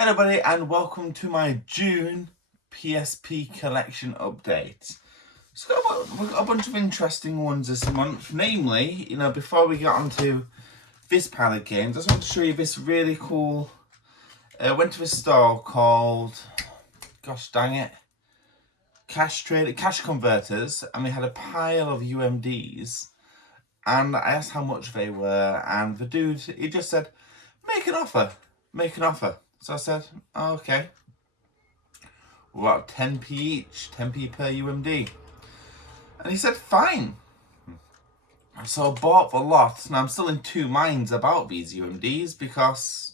Hello everybody and welcome to my June PSP collection update. So we've got a bunch of interesting ones this month, namely, before we get on to this pile of games, I just want to show you this really cool, went to a store called, gosh dang it, Cash Converters, and we had a pile of UMDs, and I asked how much they were, and the dude, he just said, make an offer. So I said, oh, okay. What, 10p each? 10p per UMD? And he said, fine. So I bought the lot. Now I'm still in two minds about these UMDs because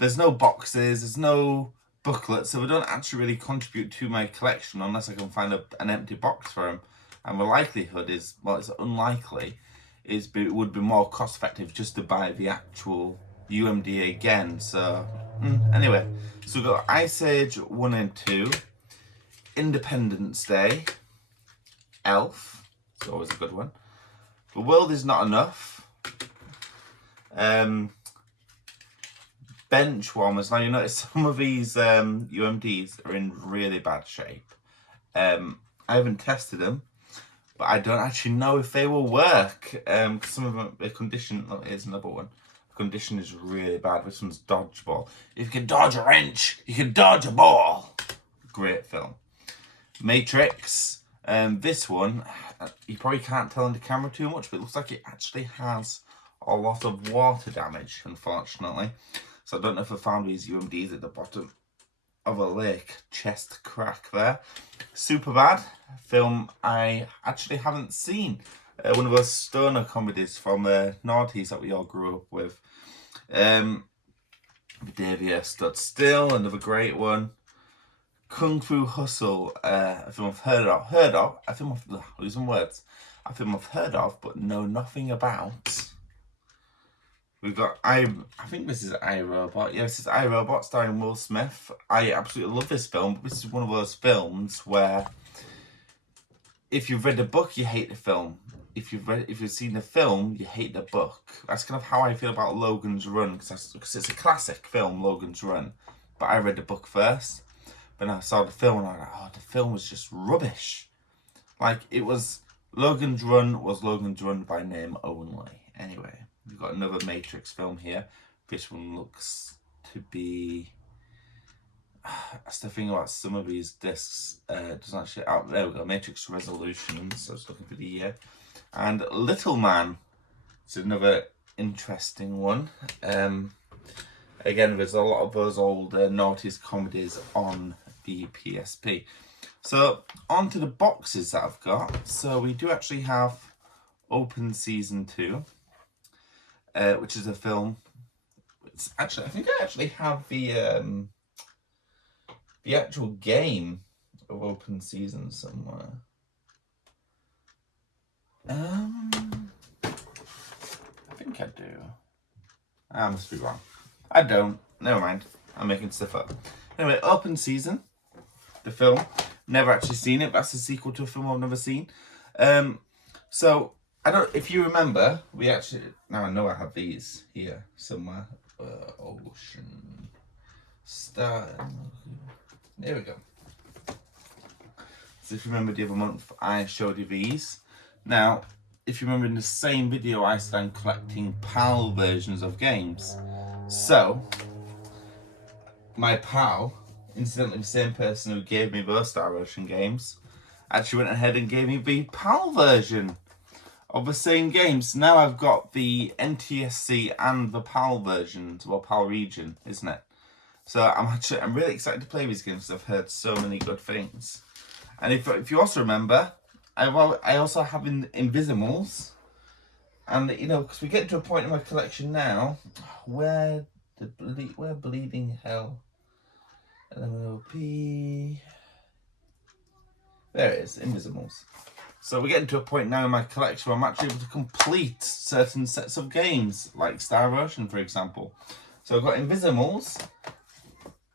there's no boxes, there's no booklets, so they don't actually really contribute to my collection unless I can find an empty box for them. And the likelihood is, well, it's unlikely, it would be more cost effective just to buy the actual UMD again. So anyway, so we've got Ice Age 1 and 2, Independence Day, Elf, it's always a good one, The World Is Not Enough, Bench Warmers. Now you notice some of these UMDs are in really bad shape. I haven't tested them, but I don't actually know if they will work. Some of them, the condition, oh, here's another one. Condition is really bad. This one's Dodgeball. If you can dodge a wrench, you can dodge a ball. Great film. Matrix. This one, you probably can't tell in the camera too much, but it looks like it actually has a lot of water damage, unfortunately. So I don't know if I found these UMDs at the bottom of a lake. Chest crack there. Superbad. Film I actually haven't seen. One of those stoner comedies from the noughties that we all grew up with. Davia Stood Still, another great one. Kung Fu Hustle, a film I've heard of, a film I've heard of, but know nothing about. We've got, I think this is iRobot. Yeah, this is iRobot starring Will Smith. I absolutely love this film, but this is one of those films where if you've read the book, you hate the film. If you've seen the film, you hate the book. That's kind of how I feel about Logan's Run, because it's a classic film, Logan's Run. But I read the book first. But I saw the film and I was like, oh, the film was just rubbish. Like, it was, Logan's Run was Logan's Run by name only. Anyway, we've got another Matrix film here. This one looks to be, that's the thing about some of these discs, doesn't actually, oh, there we go, Matrix Resolutions, so I was looking for the year. And Little Man, it's another interesting one. Again, there's a lot of those old noughties comedies on the PSP. So, on to the boxes that I've got. So, we do actually have Open Season 2, which is a film. It's actually, I think I actually have the actual game of Open Season somewhere. I think I do. I must be wrong. I don't. Never mind. I'm making stuff up. Anyway, Open Season, the film. Never actually seen it. That's a sequel to a film I've never seen. So, I don't, if you remember, we actually, now I know I have these here somewhere. Ocean Star. There we go. So if you remember the other month, I showed you these. Now, if you remember in the same video, I said I'm collecting PAL versions of games. So, my pal, incidentally the same person who gave me those Star Ocean games, actually went ahead and gave me the PAL version of the same games. Now I've got the NTSC and the PAL versions, well, PAL region, isn't it? So I'm really excited to play these games because I've heard so many good things. And if you also remember, I also have Invisimals, and because we get to a point in my collection now where Bleeding Hell, LMNOP, there it is, Invisimals. So we're getting to a point now in my collection where I'm actually able to complete certain sets of games, like Star Ocean, for example. So I've got Invisimals,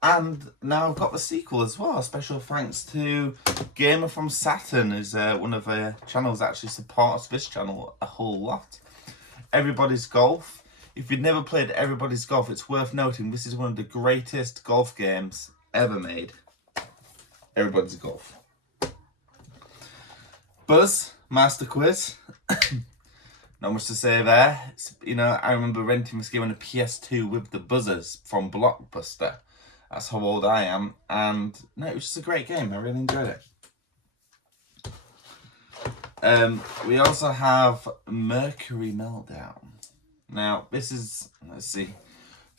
and now I've got the sequel as well. Special thanks to Gamer from Saturn, who's one of the channels that actually supports this channel a whole lot. Everybody's Golf. If you've never played Everybody's Golf, it's worth noting this is one of the greatest golf games ever made. Everybody's Golf. Buzz, Master Quiz. Not much to say there. I remember renting this game on a PS2 with the buzzers from Blockbuster. That's how old I am. And no, it was just a great game. I really enjoyed it. We also have Mercury Meltdown. Now, this is, let's see.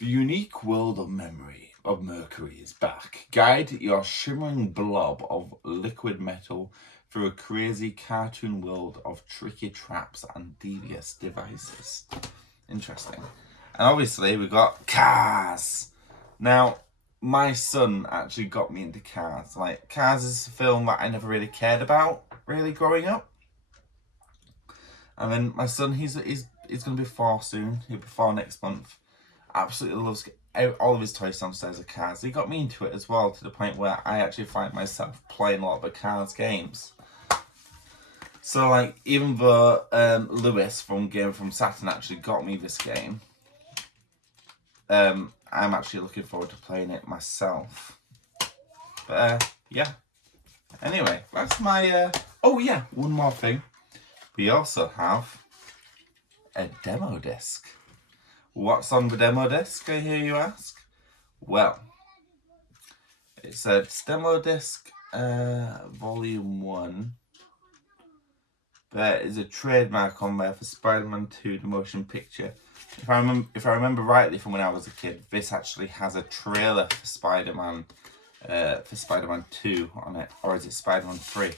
The unique world of memory of Mercury is back. Guide your shimmering blob of liquid metal through a crazy cartoon world of tricky traps and devious devices. Interesting. And obviously we got Cars. Now, my son actually got me into Cars. Like, Cars is a film that I never really cared about, really, growing up. And then my son, he's going to be 4 soon. He'll be 4 next month. Absolutely loves all of his toys downstairs are Cars. He got me into it as well, to the point where I actually find myself playing a lot of the Cars games. So, like, even though Lewis from Game from Saturn actually got me this game, I'm actually looking forward to playing it myself. But, yeah. Anyway, that's my... Oh, yeah, one more thing. We also have a demo disc. What's on the demo disc, I hear you ask? Well, it said demo disc volume 1. There is a trademark on there for Spider-Man 2, the motion picture. If I remember rightly from when I was a kid, this actually has a trailer for Spider-Man 2 on it, or is it Spider-Man 3?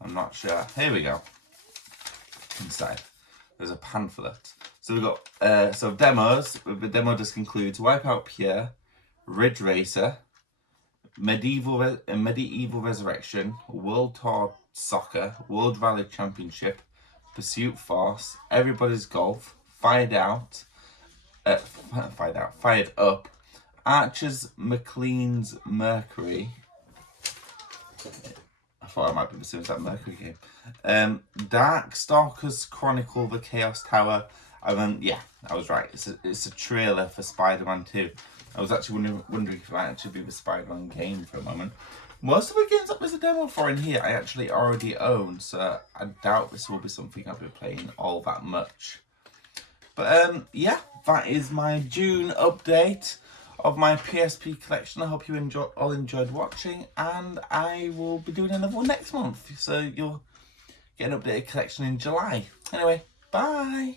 I'm not sure. Here we go. Inside, there's a pamphlet. So we've got demos. The demo disc includes Wipeout Pure, Ridge Racer, Medieval Resurrection, World Tour Soccer, World Rally Championship, Pursuit Force, Everybody's Golf, Fired Up, Archer's McLean's Mercury. I thought I might be the same as that Mercury game. Darkstalkers Chronicle: The Chaos Tower. And then, yeah, I was right. It's a trailer for Spider-Man 2. I was actually wondering if it might actually be the Spider-Man game for a moment. Most of the games that there's a demo for in here I actually already own, so I doubt this will be something I'll be playing all that much. But yeah, that is my June update of my PSP collection. I hope you all enjoyed watching, and I will be doing another one next month, so you'll get an updated collection in July. Anyway, bye!